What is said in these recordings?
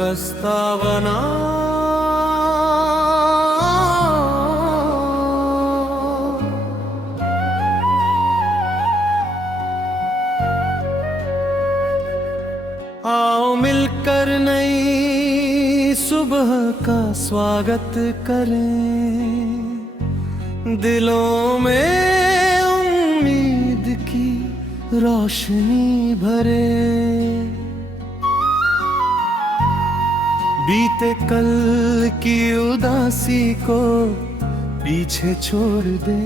रास्ता बना। आओ मिलकर नई सुबह का स्वागत करें, दिलों में उम्मीद की रोशनी भरे। बीते कल की उदासी को पीछे छोड़ दे,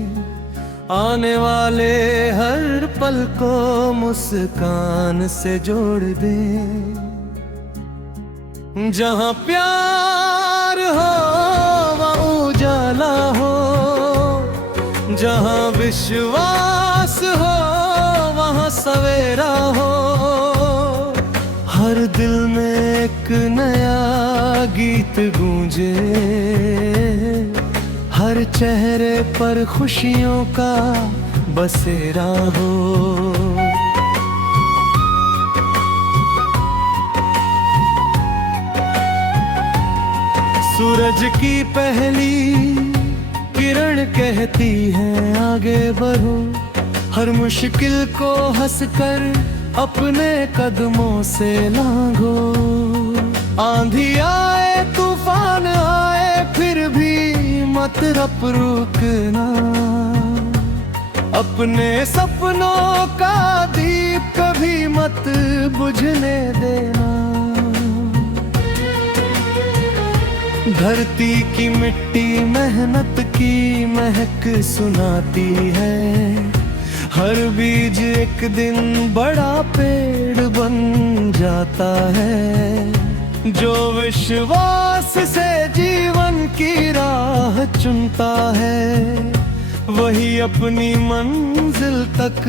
आने वाले हर पल को मुस्कान से जोड़ दे। जहाँ प्यार हो वहाँ उजाला हो, जहाँ विश्वास हो वहाँ सवेरा हो। हर दिल में एक नया गीत गूंजे, हर चेहरे पर खुशियों का बसेरा हो। सूरज की पहली किरण कहती है आगे बढ़ो, हर मुश्किल को हंसकर अपने कदमों से लांघो। आंधी आए तूफान आए फिर भी मत रुकना, अपने सपनों का दीप कभी मत बुझने देना। धरती की मिट्टी मेहनत की महक सुनाती है, हर बीज एक दिन बड़ा पेड़ बन जाता है। जो विश्वास से जीवन की राह चुनता है, वही अपनी मंजिल तक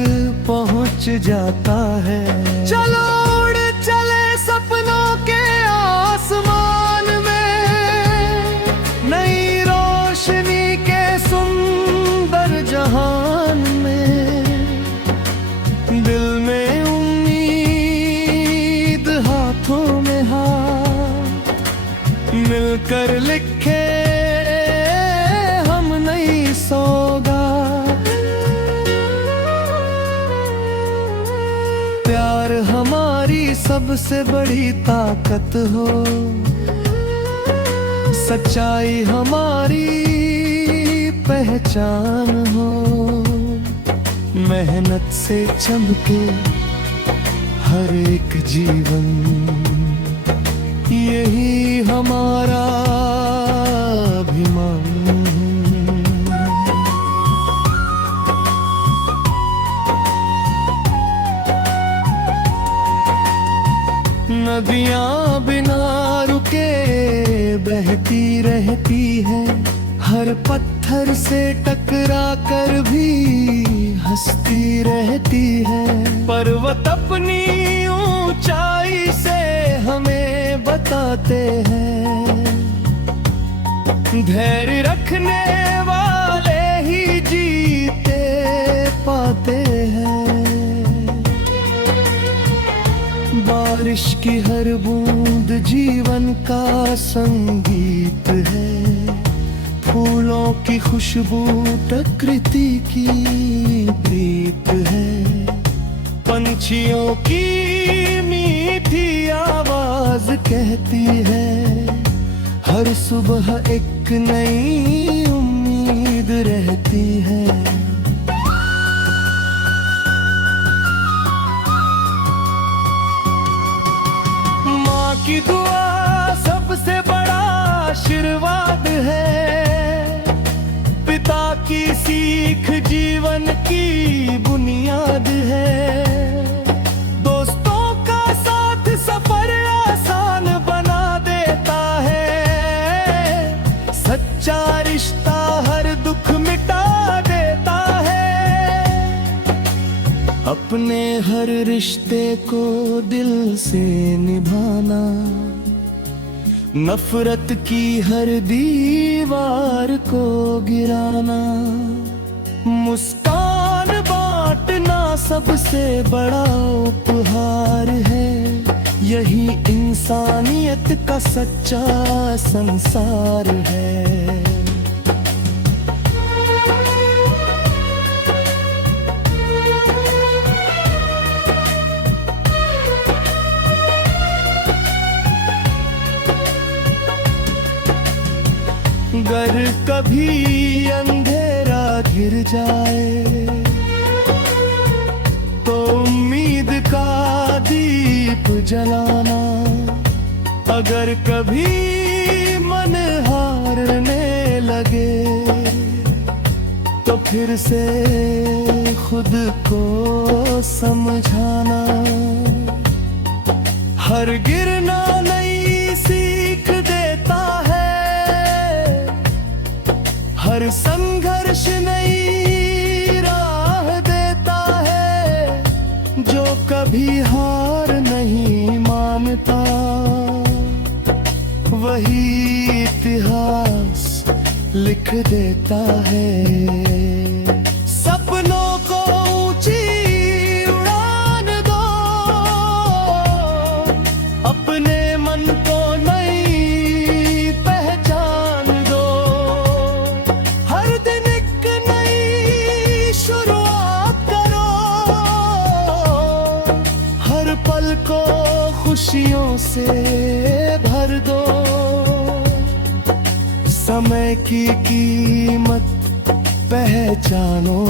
पहुंच जाता है। चलो उड़ चले सपनों के आसमान में, नई रोशनी के सुंदर जहान में। दिल में उम्मीद हाथों में हाथ मिलकर लिखे हम नई सौगात। प्यार हमारी सबसे बड़ी ताकत हो, सच्चाई हमारी पहचान हो। मेहनत से चमके हर एक जीवन, यही हमारा अभिमान। नदियाँ बिना रुके बहती रहती है, हर पत्थर से टकरा कर भी हंसती रहती है। पर्वत अपनी ऊंचाई से हमें बताते हैं, धैर्य रखने वाले ही जीते पाते हैं। बारिश की हर बूंद जीवन का संगीत है, फूलों की खुशबू प्रकृति की प्रीत है। पंछियों की मीठी आवाज कहती है, हर सुबह एक नई उम्मीद रहती है। माँ की दुआ सबसे बड़ा आशीर्वाद है, पिता की सीख जीवन की बुनियाद है। दोस्तों का साथ सफर आसान बना देता है, सच्चा रिश्ता हर दुख मिटा देता है। अपने हर रिश्ते को दिल से निभाना, नफरत की हर दीवार को गिराना। मुस्कान बांटना सबसे बड़ा उपहार है, यही इंसानियत का सच्चा संसार है। अगर कभी अंधेरा घिर जाए तो उम्मीद का दीप जलाना। अगर कभी मन हारने लगे तो फिर से खुद को समझाना। हर गिरना नई सीख देता है, हर संघर्ष नई राह देता है। जो कभी हार नहीं मानता वही इतिहास लिख देता है। सपनों को ऊंची उड़ान दो, अपने मन को नई पहचान दो। हर दिन एक नई शुरुआत करो, हर पल को खुशियों से भर दो। समय की कीमत पहचानो,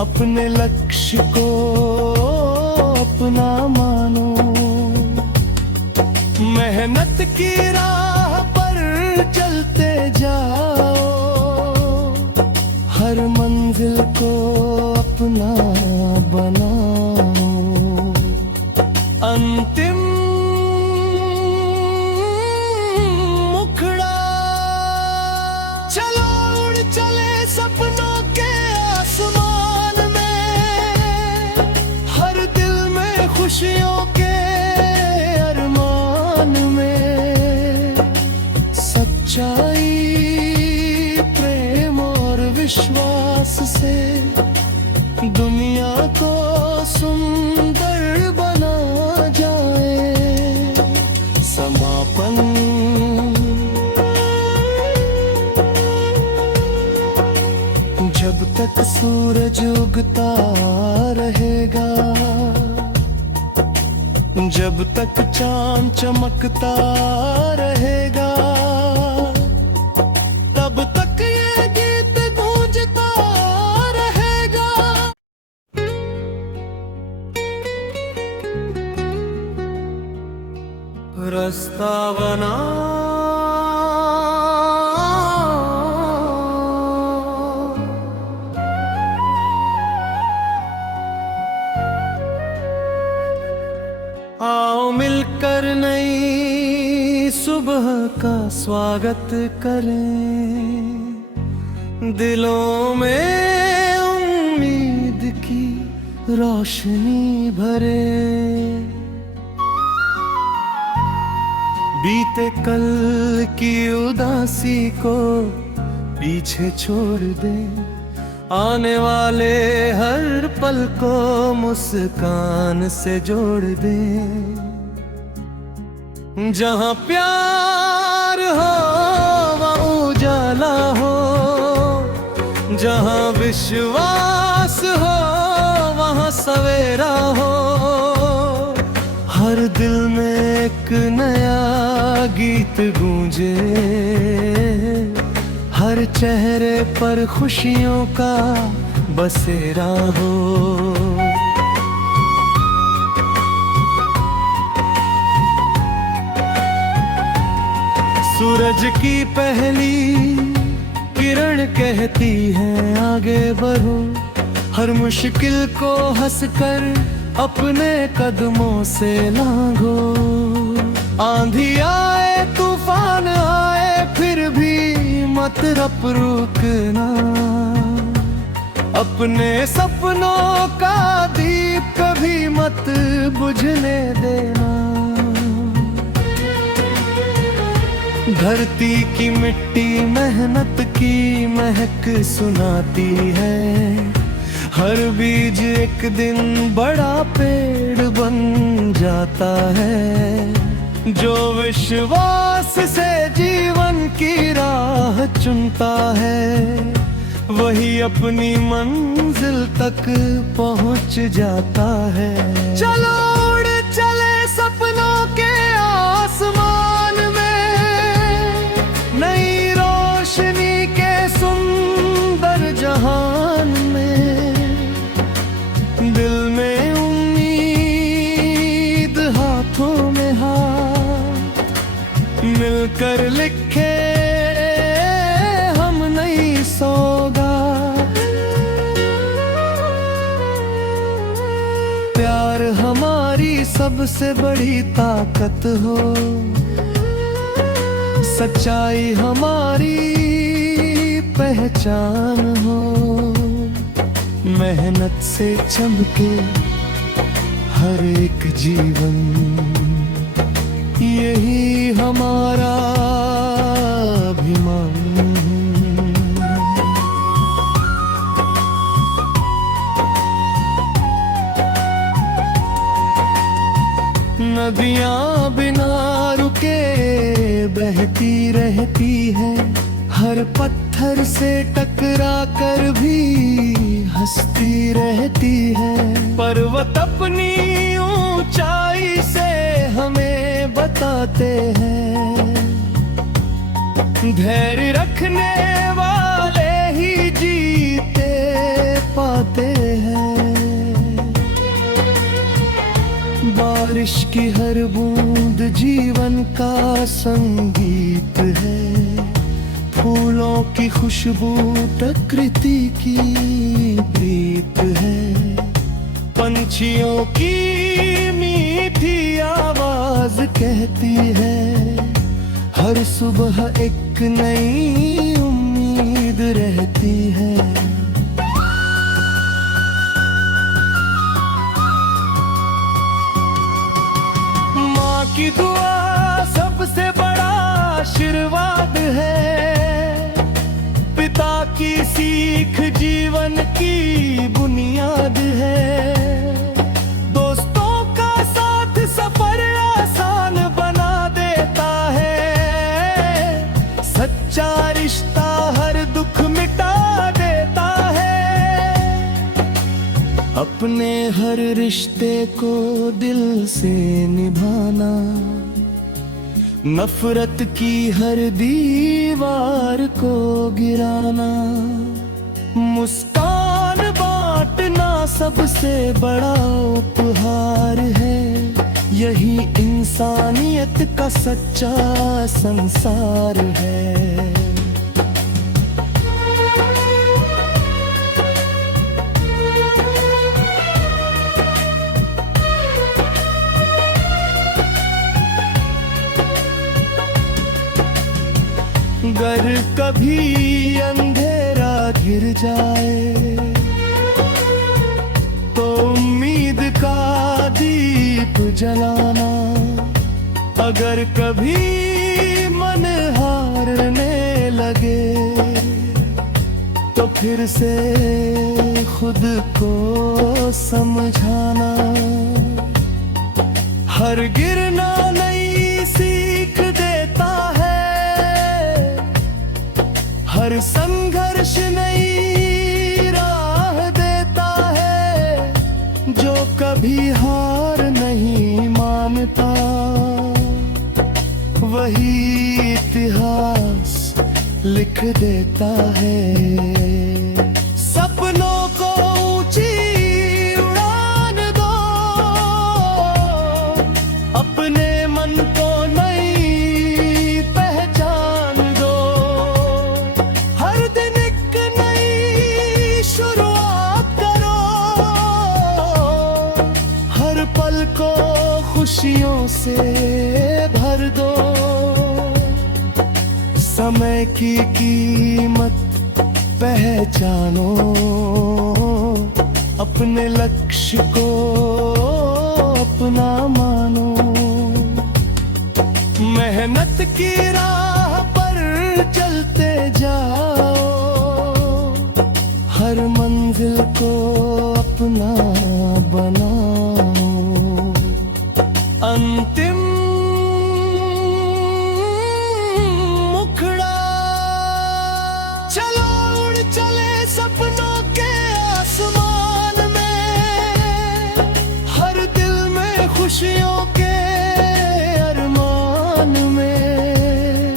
अपने लक्ष्य को अपना मानो। मेहनत की राह पर चलते जाओ, हर मंजिल को अपना बनाओ। अंतिम मुखड़ा चलो उड़ चले सपनों के आसमान में। हर दिल में खुशियों के अरमान में। सच्चाई, प्रेम और विश्वास से दुनिया को सुंदर बना जाए। समापन जब तक सूरज उगता रहेगा, जब तक चांद चमकता रहेगा, तब तक ये गीत गूंजता रहेगा। रास्ता बना आओ मिलकर नई सुबह का स्वागत करें। दिलों में उम्मीद की रोशनी भरे। बीते कल की उदासी को पीछे छोड़ दे। आने वाले हर पल को मुस्कान से जोड़ दे। जहाँ प्यार हो वहाँ उजाला हो, जहाँ विश्वास हो वहाँ सवेरा हो। हर दिल में एक नया गीत गूंजे, हर चेहरे पर खुशियों का बसेरा हो। सूरज की पहली किरण कहती है आगे बढ़ो। हर मुश्किल को हंसकर अपने कदमों से लांघो। आंधी आए तूफान आए फिर भी मत रुकना। अपने सपनों का दीप कभी मत बुझने देना। धरती की मिट्टी मेहनत की महक सुनाती है। हर बीज एक दिन बड़ा पेड़ बन जाता है। जो विश्वास से जीवन की राह चुनता है, वही अपनी मंजिल तक पहुंच जाता है। चलो उड़ चले सपनों के आसमान में, नई रोशनी के सुंदर जहान में। दिल में उम्मीद, हाथों में हाथ मिलकर लिखे हम नई सौगात। प्यार हमारी सबसे बड़ी ताकत हो, सच्चाई हमारी पहचान हो। मेहनत से चमके हर एक जीवन, यही हमारा अभिमान। नदियां बिना रुके बहती रहती है, हर पत्थर से टकरा कर भी हंसती रहती है। पर्वत अपनी ऊंचाई से हमें बताते हैं, धैर्य रखने वाले ही जीते पाते हैं। बारिश की हर बूंद जीवन का संगीत है, फूलों की खुशबू प्रकृति की प्रीत है। पंछियों की मीठी आवाज कहती है, हर सुबह एक नई उम्मीद रहती है। माँ की दुआ सबसे बड़ा आशीर्वाद है, पिता की सीख जीवन की बुनियाद है। दोस्तों का साथ सफर आसान बना देता है, सच्चा रिश्ता हर दुख मिटा देता है। अपने हर रिश्ते को दिल से निभाना, नफरत की हर दीवार को गिराना। मुस्कान बांटना सबसे बड़ा उपहार है, यही इंसानियत का सच्चा संसार है। अगर कभी अंधेरा घिर जाए, तो उम्मीद का दीप जलाना। अगर कभी मन हारने लगे, तो फिर से खुद को समझाना। हर गिरना नई सीख देता है, हर संघर्ष नई राह देता है। जो कभी हार नहीं मानता, वही इतिहास लिख देता है। सपनों को ऊंची उड़ान दो, अपने मन को नई पहचान दो। हर दिन एक नई शुरुआत करो, हर पल को खुशियों से भर दो। समय की कीमत पहचानो, अपने लक्ष्य को अपना मानो। मेहनत की राह पर चलते जाओ, हर मंजिल को अपना बनाऊं। अंतिम मुखड़ा, चलो उड़ चले सपनों के आसमान में, हर दिल में खुशियों के अरमान में।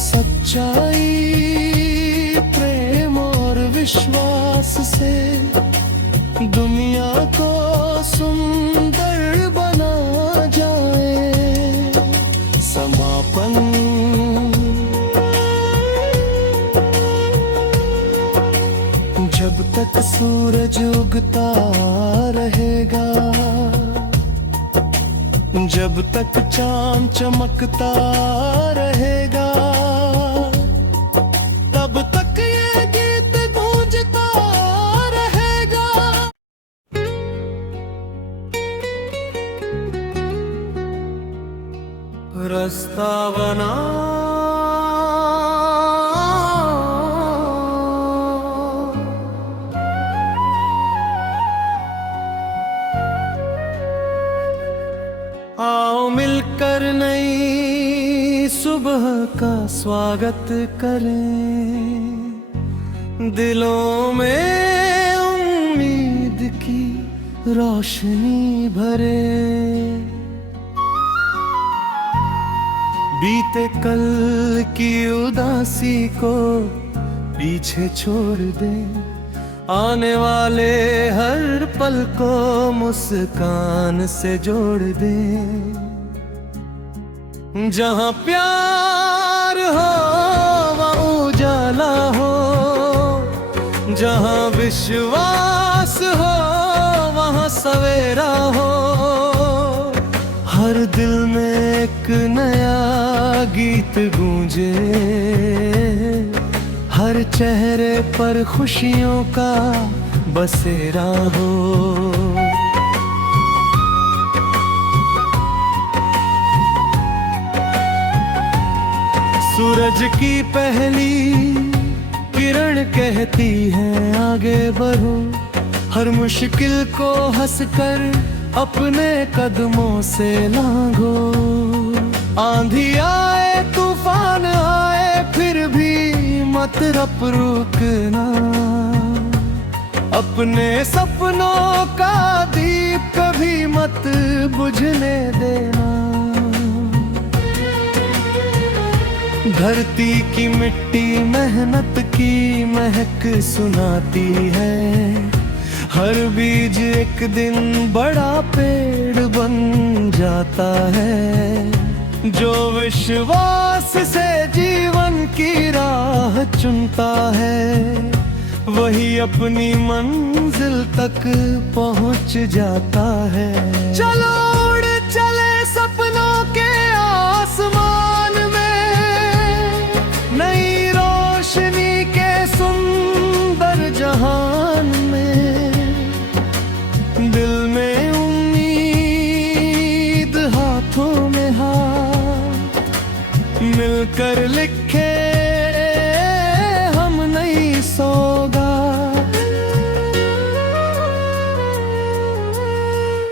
सच्चाई, प्रेम और विश्वास से दुनिया को सुंदर बना जाए। समापन, जब तक सूरज उगता रहेगा, जब तक चांद चमकता रहेगा, तब तक ये गीत गूंजता रहेगा। रास्ता बना आओ मिलकर नई सुबह का स्वागत करें, दिलों में उम्मीद की रोशनी भरे। बीते कल की उदासी को पीछे छोड़ दें, आने वाले हर पल को मुस्कान से जोड़ दे। जहाँ प्यार हो वहाँ उजाला हो, जहाँ विश्वास हो वहाँ सवेरा हो। हर दिल में एक नया गीत गूंजे, हर चेहरे पर खुशियों का बसेरा हो। सूरज की पहली किरण कहती है आगे बढ़ो, हर मुश्किल को हंसकर अपने कदमों से लांघो। आंधी आए तूफान आए फिर भी मत रुकना, अपने सपनों का दीप कभी मत बुझने देना। धरती की मिट्टी मेहनत की महक सुनाती है, हर बीज एक दिन बड़ा पेड़ बन जाता है। जो विश्वास से जीवन की राह चुनता है, वही अपनी मंजिल तक पहुंच जाता है। चलो उड़ चले सपनों के आसमान में, नई रोशनी के सुंदर जहान में। दिल में उम्मीद, हाथों में हाथ मिलकर लिखे हम नई सौगात।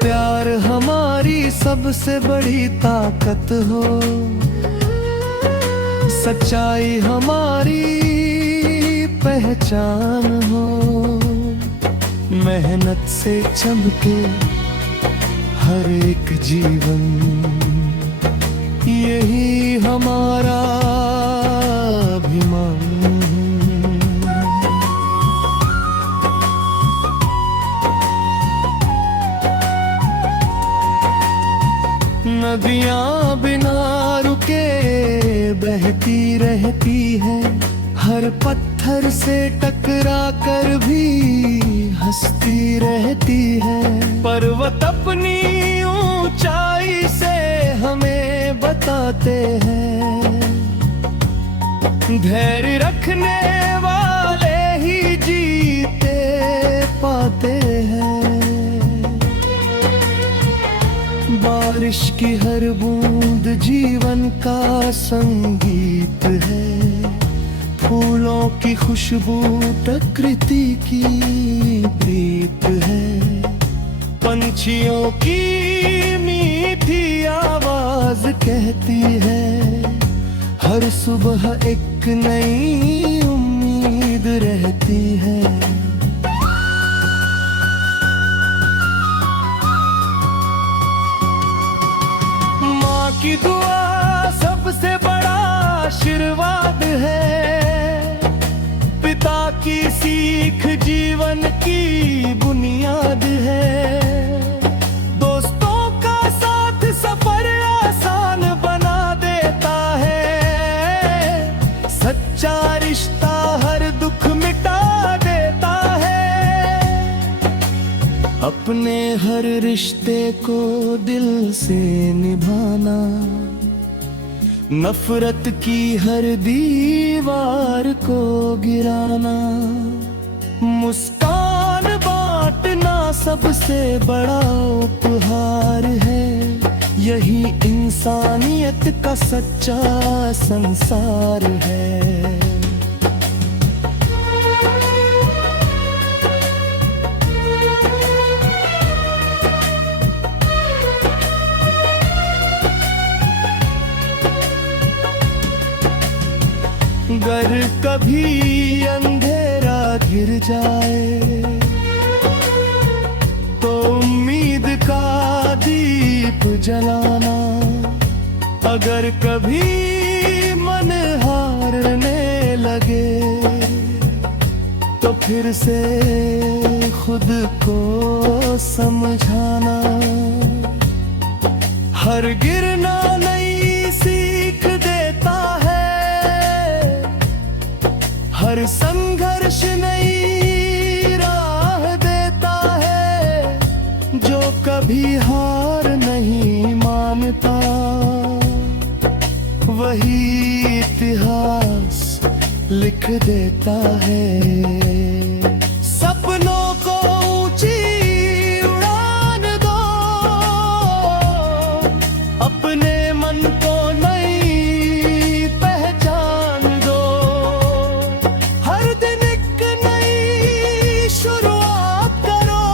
प्यार हमारी सबसे बड़ी ताकत हो, सच्चाई हमारी पहचान हो। मेहनत से चमके हर एक जीवन, यही हमारा अभिमान। नदियाँ बिना रुके बहती रहती है, हर पत्थर से टकरा कर भी हंसती रहती है। पर्वत अपनी ऊंचाई से हमें बताते हैं, धैर्य रखने वाले ही जीते पाते हैं। बारिश की हर बूंद जीवन का संगीत है, फूलों की खुशबू प्रकृति की प्रीत है। पंछियों की मीठी आवाज कहती है, हर सुबह एक नई उम्मीद रहती है। माँ की दुआ सबसे बड़ा आशीर्वाद है। पिता की सीख जीवन की बुनियाद है। दोस्तों का साथ सफर आसान बना देता है। सच्चा रिश्ता हर दुख मिटा देता है। अपने हर रिश्ते को दिल से निभाना, नफरत की हर दीवार को गिराना। मुस्कान बांटना सबसे बड़ा उपहार है। यही इंसानियत का सच्चा संसार है। अगर कभी अंधेरा घिर जाए तो उम्मीद का दीप जलाना। अगर कभी मन हारने लगे तो फिर से खुद को समझाना। हर गिरना नई सीख देता है। हर संघर्ष नई राह देता है। जो कभी हार नहीं मानता वही इतिहास लिख देता है। सपनों को ऊंची उड़ान दो, अपने मन को नई पहचान दो। हर दिन एक नई शुरुआत करो,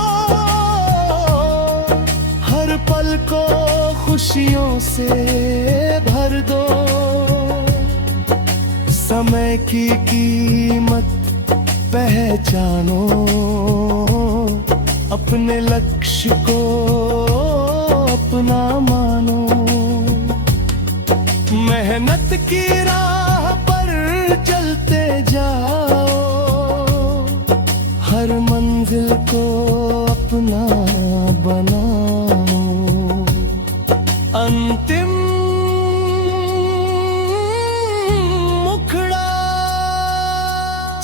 हर पल को खुशियों से भर दो। समय की कीमत पहचानो, अपने लक्ष्य को अपना मानो। मेहनत की राह पर चलते जाओ, हर मंजिल को अपना बनाओ। अंतिम मुखड़ा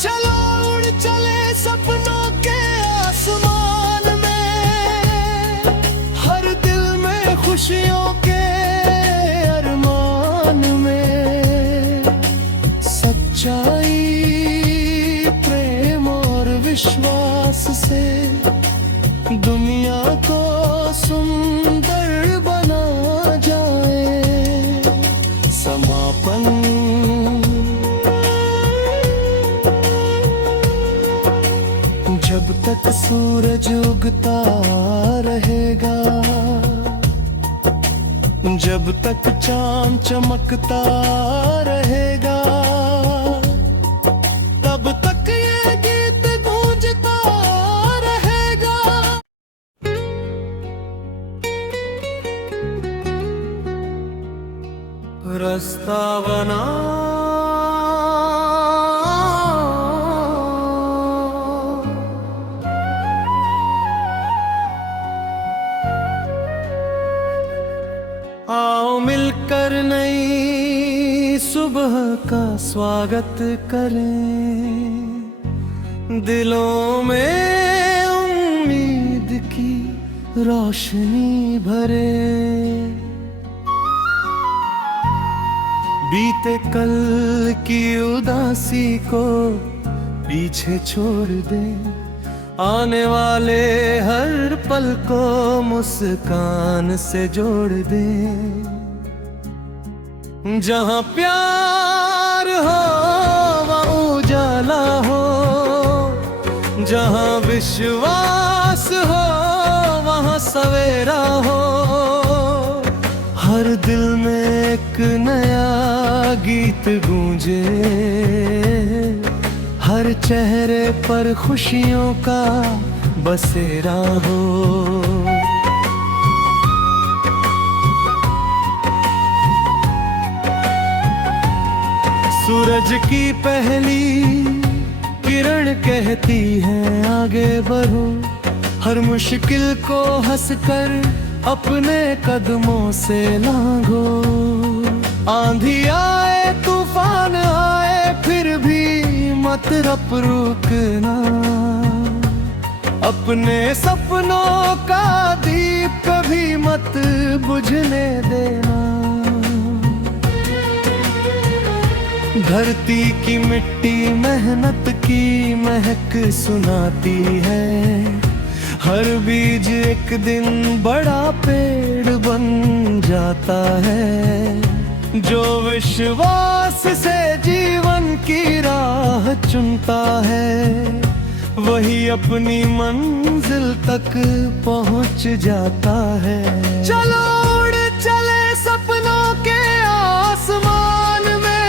चलो उड़ चले सपनों के आसमान में। हर दिल में खुशियों के अरमान में। सच्चाई प्रेम और विश्वास से दुनिया को सुंदर बना जाए। समापन जब तक सूरज उगता रहेगा, जब तक चांद चमकता रहेगा, तब तक ये गीत गूंजता रहेगा। रास्ता बना आओ मिलकर नई सुबह का स्वागत करें। दिलों में उम्मीद की रोशनी भरे। बीते कल की उदासी को पीछे छोड़ दे। आने वाले हर पल को मुस्कान से जोड़ दे। जहाँ प्यार हो वहाँ जहाँ विश्वास हो वहाँ सवेरा हो, हर दिल में एक नया गीत गूंजे, हर चेहरे पर खुशियों का बसेरा हो। सूरज की पहली किरण कहती है आगे बढ़ो, हर मुश्किल को हंसकर अपने कदमों से लांघो। आंधी आए तूफान आए फिर भी मत रुकना, अपने सपनों का दीप कभी मत बुझने देना। धरती की मिट्टी मेहनत की महक सुनाती है, हर बीज एक दिन बड़ा पेड़ बन जाता है। जो विश्वास से जीवन की राह चुनता है, वही अपनी मंजिल तक पहुंच जाता है। चलो उड़ चले सपनों के आसमान में,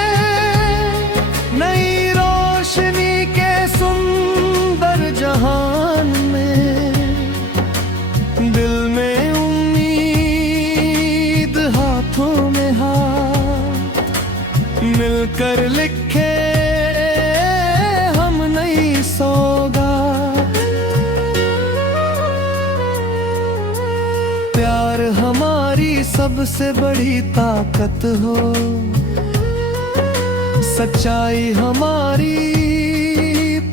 नई रोशनी के सुंदर जहान में। दिल में उम्मीद हाथों में हाथ मिलकर लिखे हम नई सौगात। प्यार हमारी सबसे बड़ी ताकत हो, सच्चाई हमारी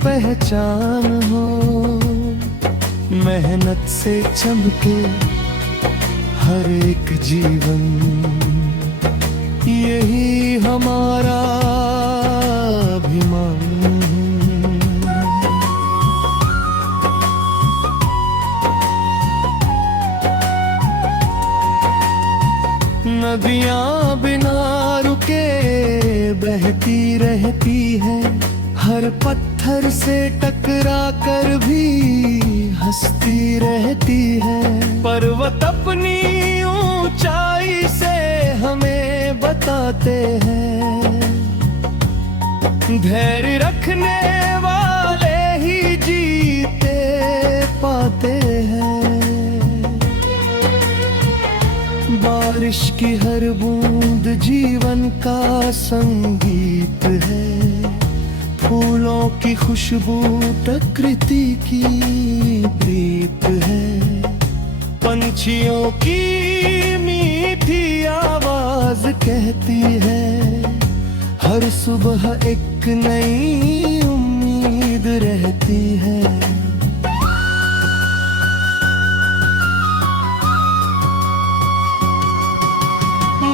पहचान हो। मेहनत से चमके हर एक जीवन, यही हमारा अभिमान। नदियाँ बिना रुके बहती रहती है, हर पत्थर से टकरा कर भी हंसती रहती है। पर्वत अपनी ऊंचाई से हमें बताते हैं, धैर्य रखने वाले ही जीते पाते हैं। बारिश की हर बूंद जीवन का संगीत है, फूलों की खुशबू प्रकृति की प्रीत है। पंछियों की मीठी आवाज कहती है, हर सुबह एक नई उम्मीद रहती है।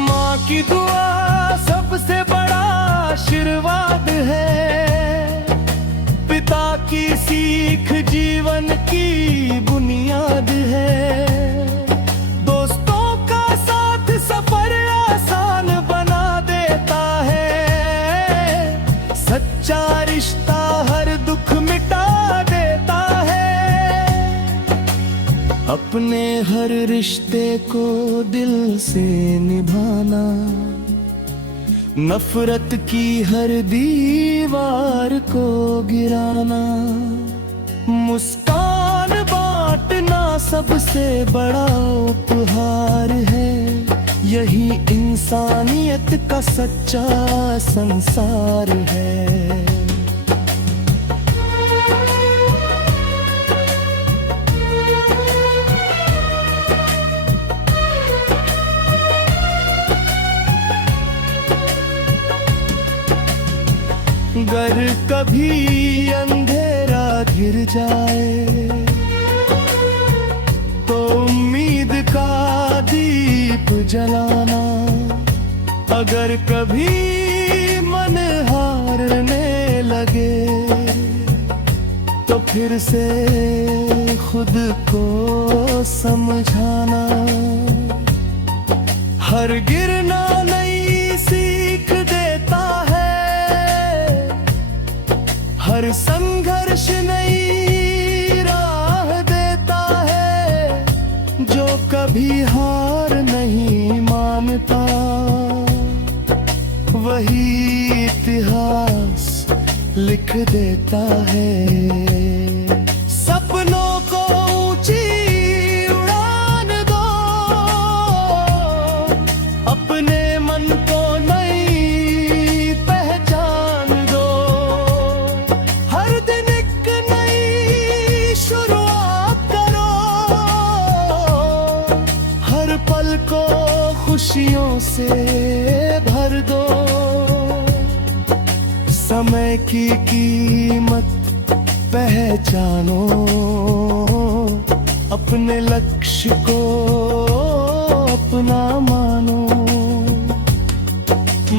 माँ की दुआ सबसे बड़ा आशीर्वाद है, पिता की सीख जीवन की बुनियाद है। दोस्तों का साथ सफर आसान बना देता है, सच्चा रिश्ता हर दुख मिटा देता है। अपने हर रिश्ते को दिल से निभाना, नफरत की हर दीवार को गिराना। मुस्कान बांटना सबसे बड़ा उपहार है, यही इंसानियत का सच्चा संसार है। अगर कभी अंधेरा घिर जाए तो उम्मीद का दीप जलाना। अगर कभी मन हारने लगे तो फिर से खुद को समझाना। हर गिरना नई सीख देता है, हर संघर्ष नई कभी हार नहीं मानता, वही इतिहास लिख देता है। सपनों को ऊंची उड़ान दो, अपने मन को नई पहचान दो। हर दिन एक नई शुरुआत करो, हर पल को खुशियों से भर दो। समय की कीमत पहचानो, अपने लक्ष्य को अपना मानो।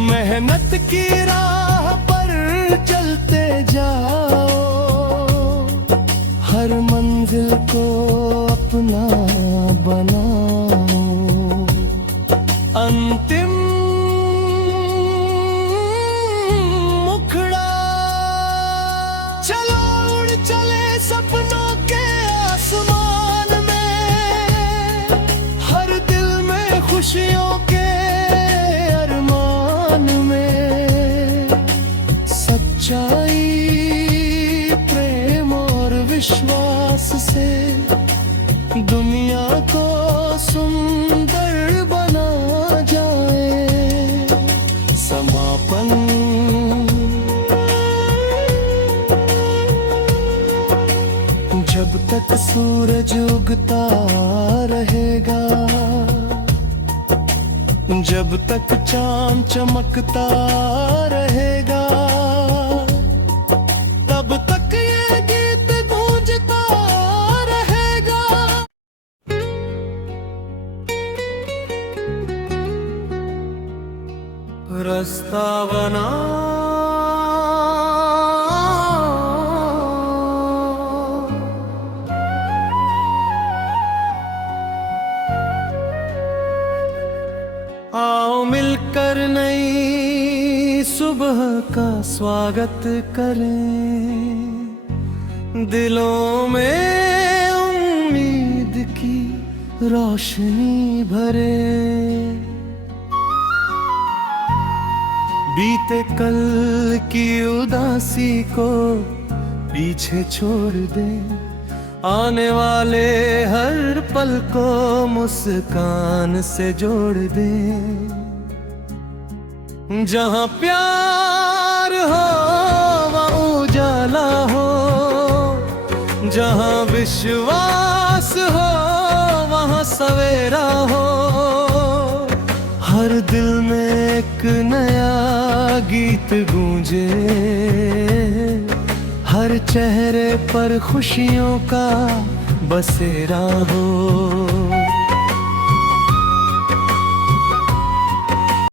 मेहनत की राह पर चलते जाओ, हर मंजिल को अपना बनाओ। अंतिम मुखड़ा, चलो उड़ चले सपनों के आसमान में, हर दिल में खुशियों के अरमान में। सच्चाई, प्रेम और विश्वास से दुनिया को सुंदर बना जाए। समापन जब तक सूरज उगता रहेगा, जब तक चांद चमकता रहेगा, तब तक ये गीत गूंजता रहेगा। रास्ता बना आओ मिलकर नई सुबह का स्वागत करें, दिलों में उम्मीद की रोशनी भरे। बीते कल की उदासी को पीछे छोड़ दे, आने वाले हर पल को मुस्कान से जोड़ दे। जहाँ प्यार हो वहाँ उजाला हो, जहाँ विश्वास हो वहाँ सवेरा हो। हर दिल में एक नया गीत गूंजे, हर चेहरे पर खुशियों का बसेरा हो।